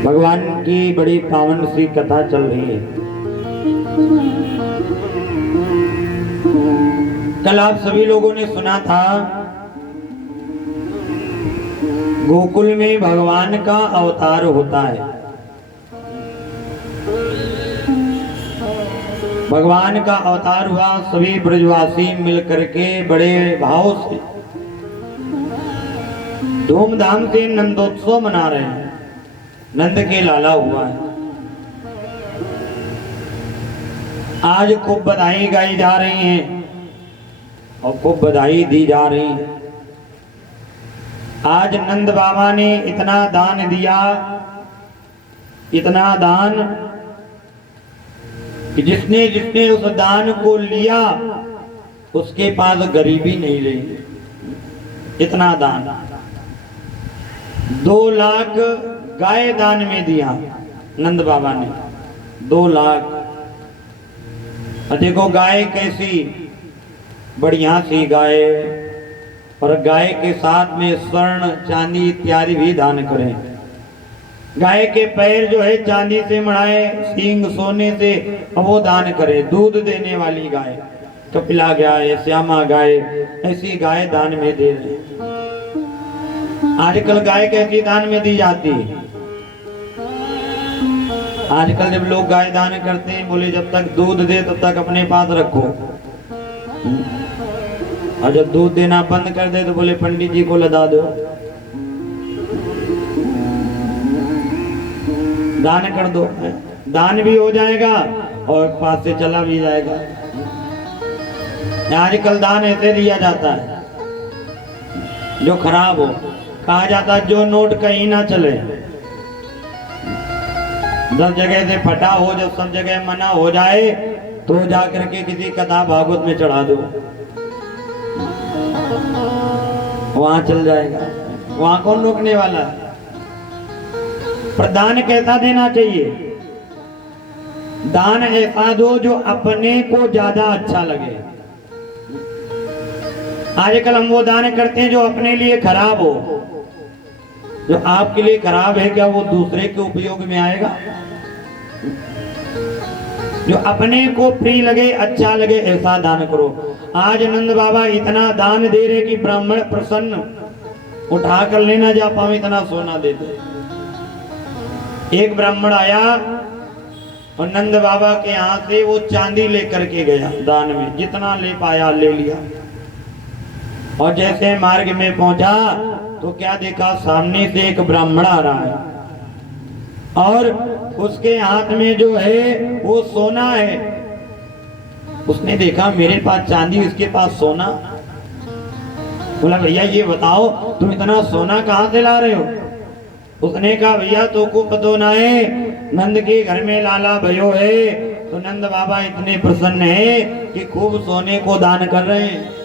भगवान की बड़ी पावन सी कथा चल रही है। कल आप सभी लोगों ने सुना था गोकुल में भगवान का अवतार होता है। भगवान का अवतार हुआ, सभी ब्रजवासी मिलकर के बड़े भाव से धूमधाम से नंदोत्सव मना रहे हैं। नंद के लाला हुआ है। आज खूब बधाई गाई जा रही हैं और खूब बधाई दी जा रही है। आज नंद बाबा ने इतना दान दिया, इतना दान कि जिसने जिसने उस दान को लिया उसके पास गरीबी नहीं रही। इतना दान 2 लाख गाय दान में दिया नंद बाबा ने। 2 लाख। देखो गाय कैसी बढ़िया सी गाय, और गाय के साथ में स्वर्ण चांदी इत्यादि भी दान करें। गाय के पैर जो है चांदी से मढ़ाए, सींग सोने से, वो दान करे। दूध देने वाली गाय, कपिला गाय, श्यामा गाय, ऐसी गाय दान में दे रहे। आजकल गाय कैसी दान में दी जाती है? आजकल जब लोग गाय दान करते हैं, बोले जब तक दूध दे तब तक अपने पास रखो, और जब दूध देना बंद कर दे तो बोले पंडित जी को लदा दो। दान कर दो, दान भी हो जाएगा और पास से चला भी जाएगा। आजकल दान ऐसे दिया जाता है जो खराब हो। कहा जाता है जो नोट कहीं ना चले, 10 जगह से फटा हो, जब सब जगह मना हो जाए तो जाकर के किसी कथा भागवत में चढ़ा दो, वहां चल जाएगा। वहां कौन रोकने वाला है? पर दान कैसा देना चाहिए? दान ऐसा दो जो अपने को ज्यादा अच्छा लगे। आजकल हम वो दान करते हैं जो अपने लिए खराब हो। जो आपके लिए खराब है, क्या वो दूसरे के उपयोग में आएगा? जो अपने को प्रिय लगे, अच्छा लगे, ऐसा दान करो। आज नंद बाबा इतना दान दे रहे कि ब्राह्मण प्रसन्न, उठा कर लेना जा पाओ इतना सोना दे दे। एक ब्राह्मण आया और नंद बाबा के यहाँ से वो चांदी लेकर के गया दान में। जितना ले पाया ले लिया, और जैसे मार्ग में पहुंचा तो क्या देखा, सामने से एक ब्राह्मण आ रहा है और उसके हाथ में जो है वो सोना है। उसने देखा मेरे पास चांदी, इसके पास सोना। बोला भैया ये बताओ तुम इतना सोना कहाँ से ला रहे हो? उसने कहा भैया तो को पतो ना है, नंद के घर में लाला भयो है, तो नंद बाबा इतने प्रसन्न है कि खूब सोने को दान कर रहे हैं।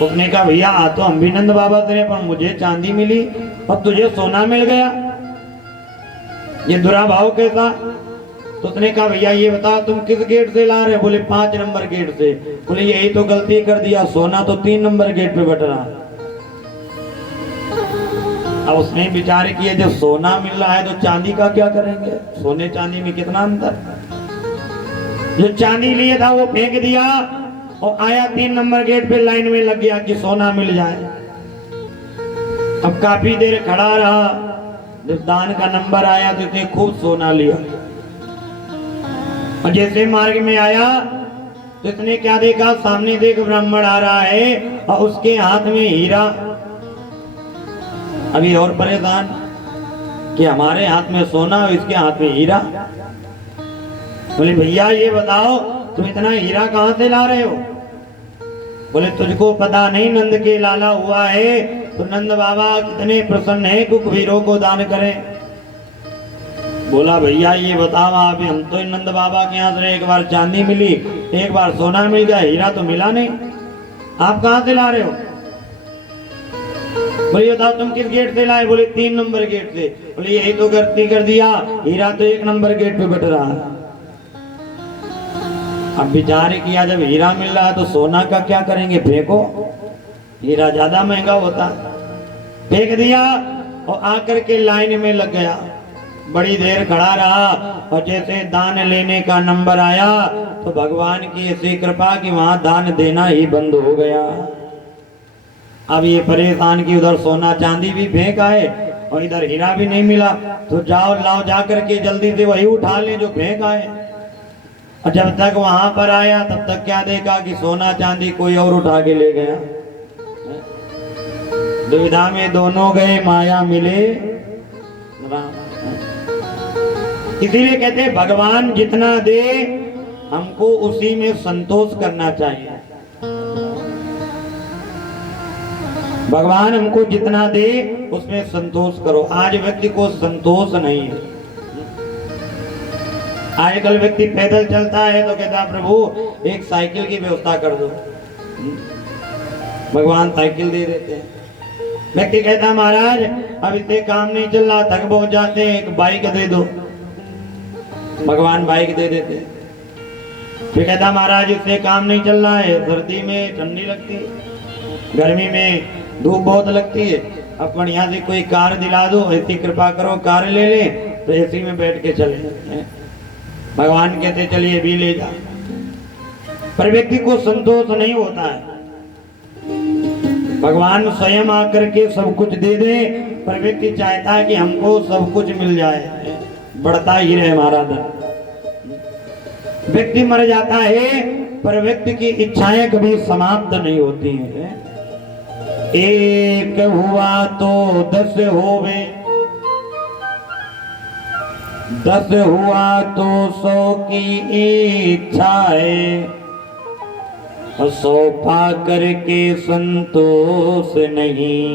उसने कहा भैया आ तो हम भी नंद बाबा तेरे, पर मुझे चांदी मिली और तुझे सोना मिल गया, ये दुराभाव कैसा? तो उसने कहा भैया ये बताओ तुम किस गेट से ला रहे? बोले 5 नंबर गेट से। बोले यही तो गलती कर दिया, सोना तो 3 नंबर गेट पे बट रहा। अब उसने विचार किया जब सोना मिल रहा है तो चांदी का क्या करेंगे? सोने चांदी में कितना अंतर। जो चांदी लिए था वो फेंक दिया और आया 3 नंबर गेट पे, लाइन में लग गया कि सोना मिल जाए। अब काफी देर खड़ा रहा, जब दान का नंबर आया तो उसने खूब सोना लिया। और जैसे मार्ग में आया तो इसने क्या देखा, सामने से एक ब्राह्मण आ रहा है और उसके हाथ में हीरा। अभी और परेशान कि हमारे हाथ में सोना और इसके हाथ में हीरा। बोले भैया ये बताओ तुम इतना हीरा कहाँ से ला रहे हो? बोले तुझको पता नहीं, नंद के लाला हुआ है तो नंद बाबा कितने प्रसन्न है, कुकवीरों को दान करें। बोला भैया ये बताओ आप, हम तो नंद बाबा के यहाँ से एक बार चांदी मिली, एक बार सोना मिल गया, हीरा तो मिला नहीं। आप कहाँ से ला रहे हो? बोले बताओ तुम किस गेट से लाए? बोले 3 नंबर गेट से। बोले यही तो गलती कर दिया, हीरा तो 1 नंबर गेट पे बट रहा है। अब विचार किया जब हीरा मिल रहा है तो सोना का क्या करेंगे? फेंको, हीरा ज्यादा महंगा होता है। फेंक दिया और आकर के लाइन में लग गया। बड़ी देर खड़ा रहा और जैसे दान लेने का नंबर आया तो भगवान की ऐसी कृपा कि वहां दान देना ही बंद हो गया। अब ये परेशान कि उधर सोना चांदी भी फेंक आए और इधर हीरा भी नहीं मिला, तो जाओ लाओ जा करके जल्दी से वही उठा ले जो फेंक आए। और जब तक वहां पर आया तब तक क्या देखा कि सोना चांदी कोई और उठा के ले गया। दुविधा में दोनों गए, माया मिले राम। इसीलिए कहते हैं भगवान जितना दे हमको उसी में संतोष करना चाहिए। भगवान हमको जितना दे उसमें संतोष करो। आज व्यक्ति को संतोष नहीं है। आजकल व्यक्ति पैदल चलता है तो कहता प्रभु एक साइकिल की व्यवस्था कर दो, भगवान साइकिल दे देते हैं। व्यक्ति कहता महाराज अब इतने काम नहीं चल रहा, थक बहुत जाते हैं, एक बाइक दे दो, भगवान बाइक दे देते हैं। फिर कहता महाराज इससे काम नहीं चल रहा है, सर्दी में ठंडी लगती है, गर्मी में धूप बहुत लगती है, अब बढ़िया से कोई कार दिला दो, ऐसी कृपा करो कार ले ले तो एसी में बैठ के चले। भगवान कहते चलिए भी ले जा। पर व्यक्ति को संतोष नहीं होता है। भगवान स्वयं आकर के सब कुछ दे दे, पर व्यक्ति चाहता है कि हमको सब कुछ मिल जाए, बढ़ता ही रहे हमारा धन। व्यक्ति मर जाता है पर व्यक्ति की इच्छाएं कभी समाप्त नहीं होती हैं। एक हुआ तो 10 होवे, 10 हुआ तो 100 की इच्छा है, 100 पा करके संतोष नहीं,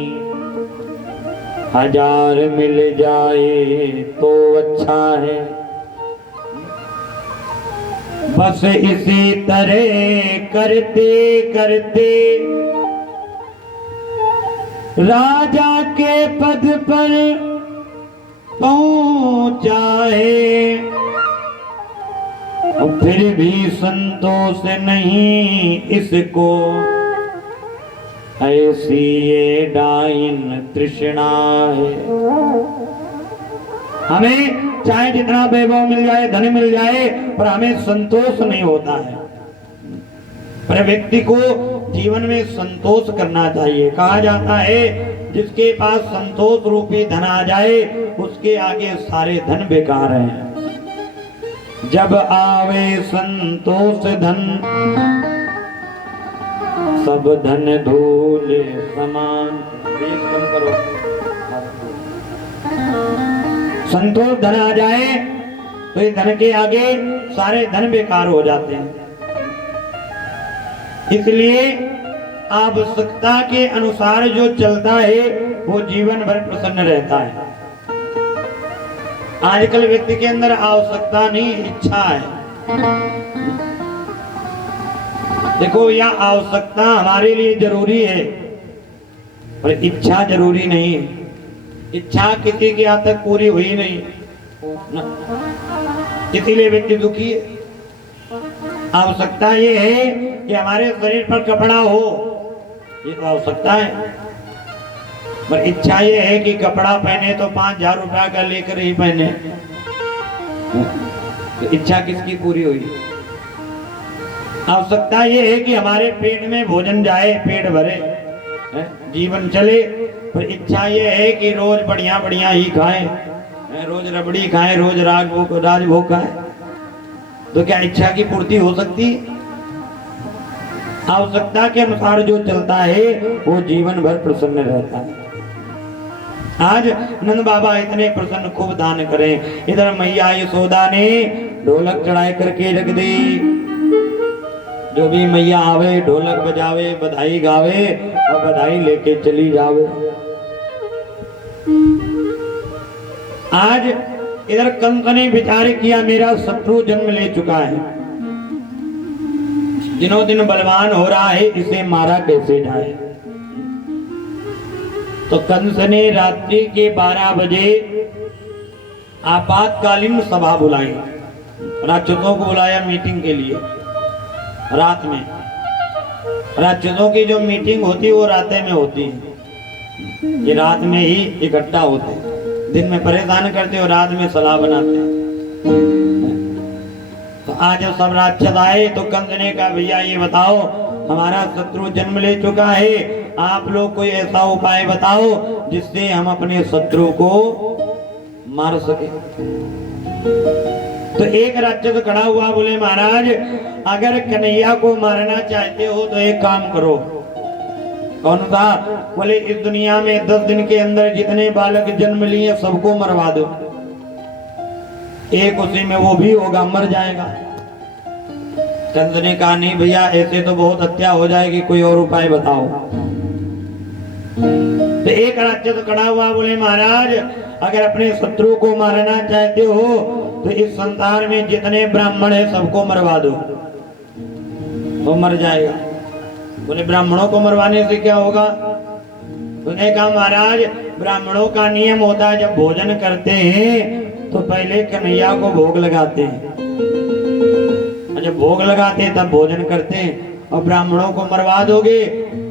1000 मिल जाए तो अच्छा है। बस इसी तरह करते करते राजा के पद पर पहुंचा है, और फिर भी संतोष नहीं इसको, ऐसी ये डाइन तृष्णा है। हमें चाहे जितना वैभव मिल जाए, धन मिल जाए, पर हमें संतोष नहीं होता है। पर व्यक्ति को जीवन में संतोष करना चाहिए। कहा जाता है जिसके पास संतोष रूपी धन आ जाए उसके आगे सारे धन बेकार हैं। जब आवे संतोष धन सब धन धूल समान। कम करो। संतोष धन आ जाए तो इस धन के आगे सारे धन बेकार हो जाते हैं। इसलिए आवश्यकता के अनुसार जो चलता है वो जीवन भर प्रसन्न रहता है। आजकल व्यक्ति के अंदर आवश्यकता नहीं, इच्छा है। देखो यह आवश्यकता हमारे लिए जरूरी है पर इच्छा जरूरी नहीं है। इच्छा किसी की आज तक पूरी हुई नहीं, इसीलिए व्यक्ति दुखी है। आवश्यकता ये है कि हमारे शरीर पर कपड़ा हो, ये तो आवश्यकता है। पर इच्छा ये है कि कपड़ा पहने तो 5000 रुपया का लेकर ही पहने। तो इच्छा किसकी पूरी हुई? आवश्यकता ये है कि हमारे पेट में भोजन जाए, पेट भरे, जीवन चले। पर इच्छा ये है कि रोज बढ़िया बढ़िया ही खाएं, रोज रबड़ी खाएं, रोज राजभोग खाएं। तो क्या इच्छा की पूर्ति हो सकती? आवश्यकता के अनुसार जो चलता है वो जीवन भर प्रसन्न रहता है। आज नंद बाबा इतने प्रसन्न, खूब दान करें। इधर मैया यशोदा ने ढोलक चढ़ाए करके रख दी। जो भी मैया आवे ढोलक बजावे, बधाई गावे और बधाई लेके चली जावे। आज इधर कंस ने विचार किया मेरा शत्रु जन्म ले चुका है, दिनों दिन बलवान हो रहा है, इसे मारा कैसे जाए। तो कंस ने रात्रि के 12 बजे आपातकालीन सभा बुलाई, राक्षसों को बुलाया मीटिंग के लिए। रात में राक्षसों की जो मीटिंग होती है वो रात में होती है। ये रात में ही इकट्ठा होते हैं, दिन में परेशान करते और रात में सलाह बनाते हैं। तो आज जब सब राक्षस आए तो कंस ने कहा भैया ये बताओ, हमारा शत्रु जन्म ले चुका है, आप लोग कोई ऐसा उपाय बताओ जिससे हम अपने शत्रु को मार सके। तो एक राक्षस खड़ा हुआ, बोले महाराज अगर कन्हैया को मारना चाहते हो तो एक काम करो। कौन सा? बोले इस दुनिया में 10 दिन के अंदर जितने बालक जन्म लिए सबको मरवा दो, एक उसी में वो भी होगा, मर जाएगा। कंस ने कहा नहीं भैया ऐसे तो बहुत हत्या हो जाएगी, कोई और उपाय बताओ। तो एक राक्षस खड़ा हुआ, बोले महाराज अगर अपने शत्रु को मारना चाहते हो तो इस संसार में जितने ब्राह्मण है सबको मरवा दो, वो मर जाएगा। बोले ब्राह्मणों को मरवाने से क्या होगा? उसने कहा महाराज ब्राह्मणों का नियम होता है जब भोजन करते हैं तो पहले कन्हैया को भोग लगाते हैं, जब भोग लगाते हैं तब भोजन करते हैं। और ब्राह्मणों को मरवा दोगे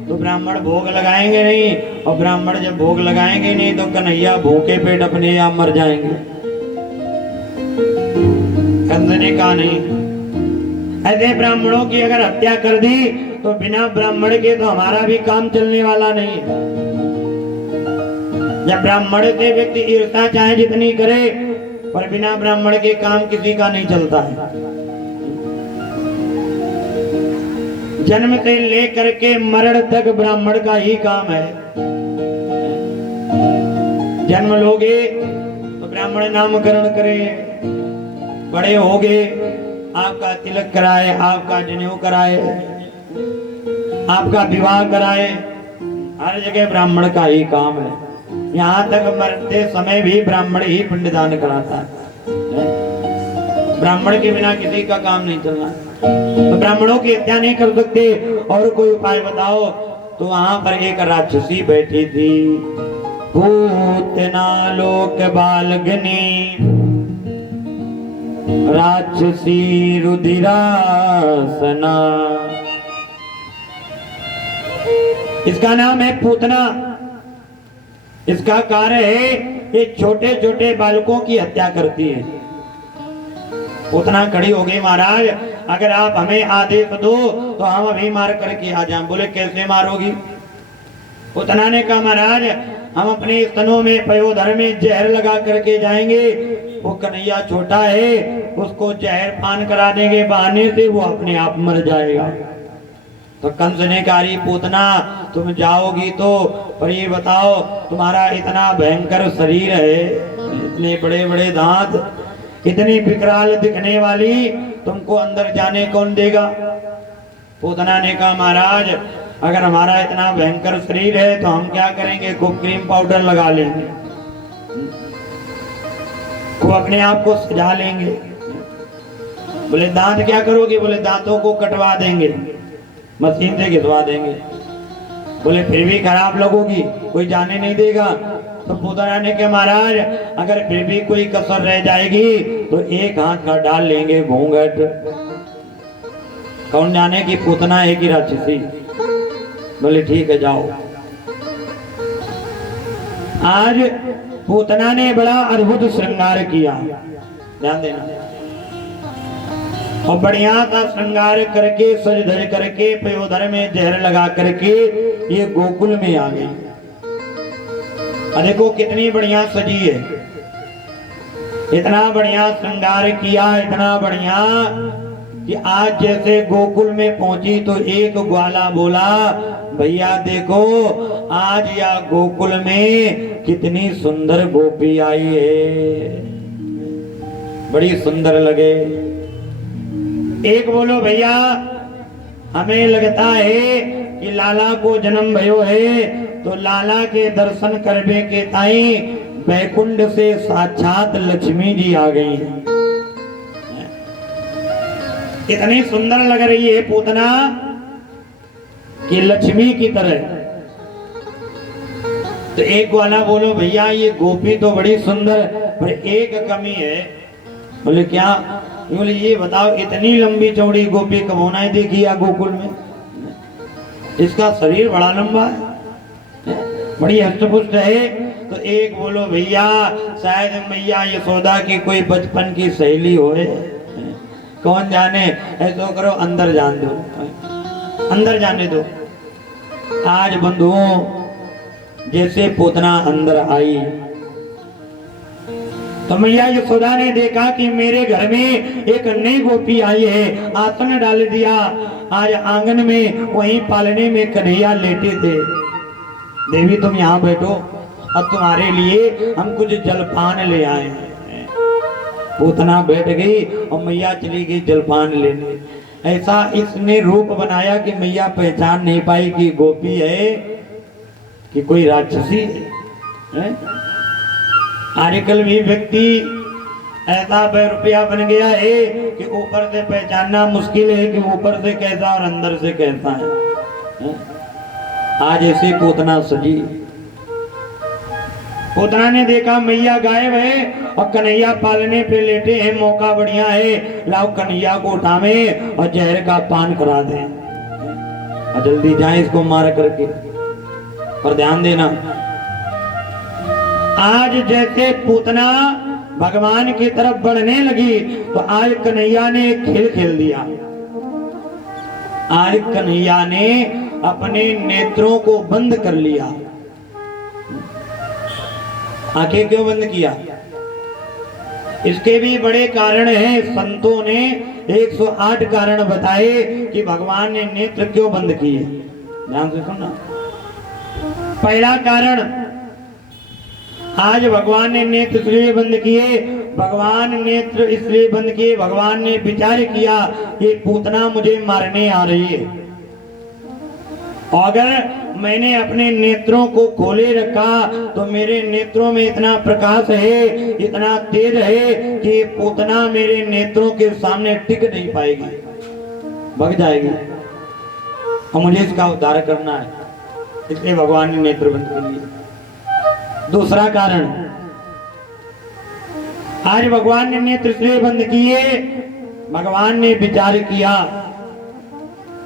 तो ब्राह्मण भोग लगाएंगे नहीं, और ब्राह्मण जब भोग लगाएंगे नहीं तो कन्हैया भूखे पेट अपने आप मर जाएंगे। कंस ने कहा नहीं, ऐसे ब्राह्मणों की अगर हत्या कर दी तो बिना ब्राह्मण के तो हमारा भी काम चलने वाला नहीं। जब ब्राह्मण से व्यक्ति ईर्ष्या चाहे जितनी करे पर बिना ब्राह्मण के काम किसी का नहीं चलता है। जन्म से लेकर के मरण तक ब्राह्मण का ही काम है। जन्म लोगे तो ब्राह्मण नामकरण करे, बड़े होगे आपका तिलक कराए, आपका जनेऊ कराए, आपका विवाह कराए, हर जगह ब्राह्मण का ही काम है। यहाँ तक मरते समय भी ब्राह्मण ही पिंडदान कराता है। ब्राह्मण के बिना किसी का काम नहीं चलना। तो ब्राह्मणों की हत्या नहीं कर सकते, और कोई उपाय बताओ। तो वहां पर एक राक्षसी बैठी थी, पूतना लोक बालगनी राक्षसी रुधिरासना। इसका नाम है पूतना। इसका कार्य है ये छोटे छोटे बालकों की हत्या करती है। पूतना खड़ी हो गई, महाराज अगर आप हमें आदेश दो तो हम अभी मार करके आ जाएं। बोले कैसे मारोगी? पूतना ने कहा महाराज हम अपने स्तनों में पयोधर में जहर लगा करके जाएंगे, वो कन्हैया छोटा है उसको जहर पान करा देंगे, बहाने से वो अपने आप मर जाएगा। तो कंस ने कहा पूतना तुम जाओगी तो पर ये बताओ तुम्हारा इतना भयंकर शरीर है, इतने बड़े बड़े दांत, इतनी विकराल दिखने वाली, तुमको अंदर जाने कौन देगा? पूतना ने कहा महाराज अगर हमारा इतना भयंकर शरीर है तो हम क्या करेंगे, खूब क्रीम पाउडर लगा लेंगे, खूब अपने आप को सजा लेंगे। बोले दांत क्या करोगे? बोले दांतों को कटवा देंगे, मशीन से घिसवा देंगे। बोले फिर भी खराब लगोगी, कोई जाने नहीं देगा। तो पूतना ने कहा महाराज अगर फिर भी कोई कसर रह जाएगी तो एक हाथ का डाल लेंगे घूंघट। कौन जाने की पूतना है कि राक्षसी? बोले ठीक है जाओ। आज पूतना ने बड़ा अद्भुत श्रृंगार किया, ध्यान देना, और बढ़िया सा श्रृंगार करके सज धज करके पयोधर में जहर लगा करके ये गोकुल में आ गई। देखो कितनी बढ़िया सजी है, इतना बढ़िया श्रृंगार किया, इतना बढ़िया कि आज जैसे गोकुल में पहुंची तो एक ग्वाला बोला भैया देखो आज या गोकुल में कितनी सुंदर गोपी आई है, बड़ी सुंदर लगे। एक बोलो भैया हमें लगता है कि लाला को जन्म भयो है तो लाला के दर्शन करने के ताई बैकुंठ से साक्षात लक्ष्मी जी आ गई हैं। इतनी सुंदर लग रही है पूतना कि लक्ष्मी की तरह। तो एक ग्वाला बोलो भैया ये गोपी तो बड़ी सुंदर पर एक कमी है। बोले क्या? बोले ये बताओ इतनी लंबी चौड़ी गोपी कब होना देखी या गोकुल में? इसका शरीर बड़ा लंबा है, बड़ी हष्टपुष्ट है। तो एक बोलो भैया शायद मैया यशोदा की कोई बचपन की सहेली होए, कौन जाने। ऐसा करो अंदर जान दो, अंदर जाने दो। आज बंधुओं जैसे पूतना अंदर आई तो मैया यशोदा ने देखा कि मेरे घर में एक नई गोपी आई है, आसन डाल दिया। आज आंगन में वहीं पालने में कन्हैया लेटे थे। देवी तुम यहाँ बैठो, अब तुम्हारे लिए हम कुछ जलपान ले आए हैं। पूतना बैठ गई और मैया चली गई जलपान लेने। ऐसा इसने रूप बनाया कि मैया पहचान नहीं पाई कि गोपी है कि कोई राक्षसी है। आजकल भी व्यक्ति ऐसा बेरुपया बन गया है कि ऊपर से पहचानना मुश्किल है कि ऊपर से कैसा और अंदर से कैसा है। आज ऐसे पूतना सजी। पूतना ने देखा मैया गायब है और कन्हैया पालने पे लेटे हैं, मौका बढ़िया है, लाओ कन्हैया को उठावे और जहर का पान करा दें और जल्दी जाए इसको मार करके। पर ध्यान देना, आज जैसे पूतना भगवान की तरफ बढ़ने लगी तो आज कन्हैया ने एक खेल खेल दिया। आज कन्हैया ने अपने नेत्रों को बंद कर लिया। आंखें क्यों बंद किया? इसके भी बड़े कारण हैं। संतों ने 108 कारण बताए कि भगवान ने नेत्र क्यों बंद किए। ध्यान से सुनना। पहला कारण, आज भगवान ने नेत्र इसलिए बंद किए, भगवान नेत्र इसलिए बंद किए, भगवान ने विचार किया ये पूतना मुझे मारने आ रही है। अगर मैंने अपने नेत्रों को खोले रखा तो मेरे नेत्रों में इतना प्रकाश है, इतना तेज है कि पूतना मेरे नेत्रों के सामने टिक नहीं पाएगी, भाग जाएगी और मुझे इसका उद्धार करना है। इसलिए भगवान ने नेत्र बंद कर लिए। दूसरा कारण, आज भगवान ने नेत्र इसलिए बंद किए, भगवान ने विचार किया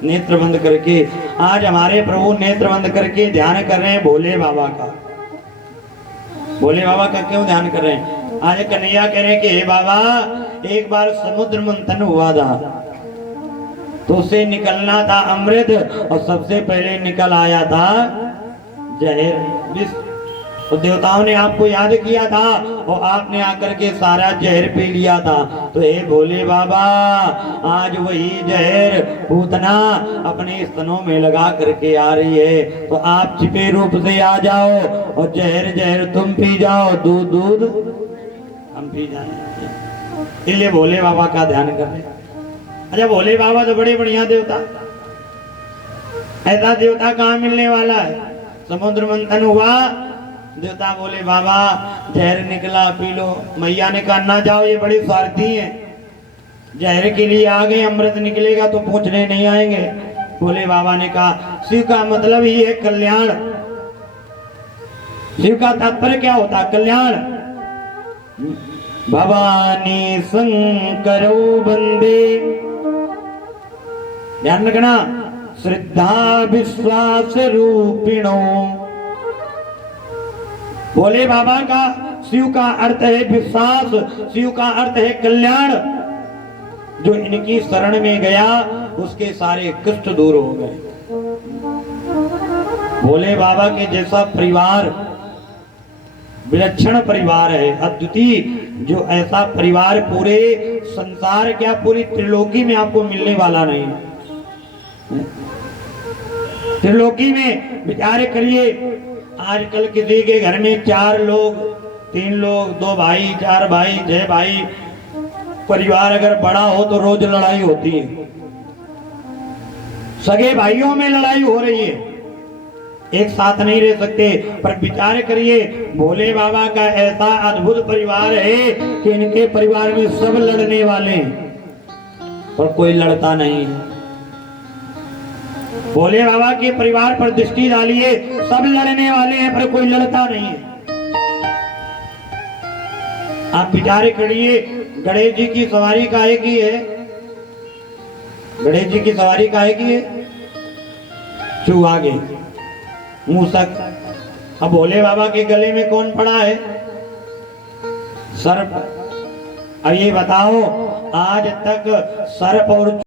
नेत्र बंद करके। आज हमारे प्रभु नेत्र बंद करके ध्यान कर रहे हैं भोले बाबा का। भोले बाबा का क्यों ध्यान कर रहे हैं? आज कन्हैया कह रहे हैं कि हे बाबा, एक बार समुद्र मंथन हुआ था तो उससे निकलना था अमृत और सबसे पहले निकल आया था जहर, विष। तो देवताओं ने आपको याद किया था और आपने आकर के सारा जहर पी लिया था। तो हे भोले बाबा, आज वही जहर पूतना अपने स्तनों में लगा करके आ रही है, तो आप छिपे रूप से आ जाओ और जहर जहर तुम पी जाओ, दूध दूध हम पी जाएंगे। इसलिए भोले बाबा का ध्यान कर रहे। अच्छा, भोले बाबा तो बड़े बढ़िया देवता, ऐसा देवता कहाँ मिलने वाला है? समुद्र मंथन हुआ, देवता बोले बाबा जहर निकला पी लो। मैया ने कहा ना जाओ, ये बड़े स्वार्थी हैं, जहर के लिए आ गए, अमृत निकलेगा तो पूछने नहीं आएंगे। भोले बाबा ने कहा शिव का मतलब ही है कल्याण। शिव का तात्पर्य क्या होता? कल्याण। भवानी शंकरो वंदे, ध्यान रखना, श्रद्धा विश्वास रूपिणो। भोले बाबा का शिव का अर्थ है विश्वास, शिव का अर्थ है कल्याण। जो इनकी शरण में गया उसके सारे कष्ट दूर हो गए। भोले बाबा के जैसा परिवार विलक्षण परिवार है, अद्वितीय। जो ऐसा परिवार पूरे संसार क्या पूरी त्रिलोकी में आपको मिलने वाला नहीं। त्रिलोकी में विचार करिए, आजकल किसी के घर में 4 लोग, 3 लोग, 2 भाई, 4 भाई, 6 भाई, परिवार अगर बड़ा हो तो रोज लड़ाई होती है। सगे भाइयों में लड़ाई हो रही है, एक साथ नहीं रह सकते। पर विचार करिए, भोले बाबा का ऐसा अद्भुत परिवार है कि इनके परिवार में सब लड़ने वाले हैं पर कोई लड़ता नहीं है। भोले बाबा के परिवार पर दृष्टि डालिए, सब लड़ने वाले हैं पर कोई लड़ता नहीं है। आप विचार करिए, गणेश जी की सवारी काहे की है? गणेश जी की सवारी काहे की है? चूहा, मूसक, अब भोले बाबा के गले में कौन पड़ा है? सर्प। अब ये बताओ, आज तक सर्प और